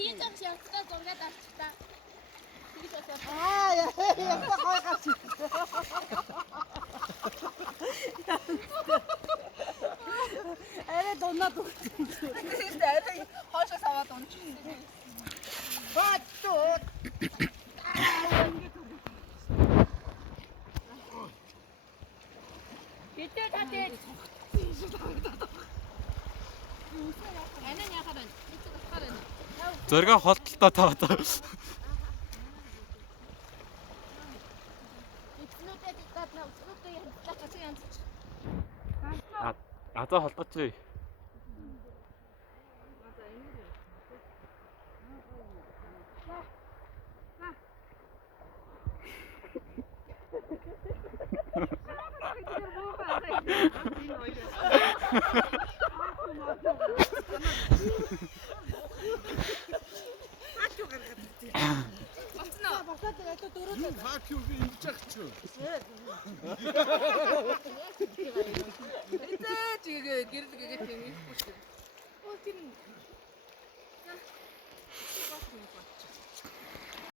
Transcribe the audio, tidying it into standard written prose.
хийж байгаа шалтгаан зургаад авчихтаа. Тэгж бодоод. Яста гой гарч. Арай дунаад өгсөн. Тэгээс арай хоошоос аваад унчихсан. Баттуу. Битээ татээ. Анаа яхаар байна. Битээ татгаар байна. Зөргөө холтолтой таваад. Эцнүүдээ гаднаа өсгөөдөө янзлах гэсэн янз. Азаа холдооч. Хакюг ингэж ах ч. Эцээ чигээ гэрэлгээд тийм юм шүү. Оо тийм.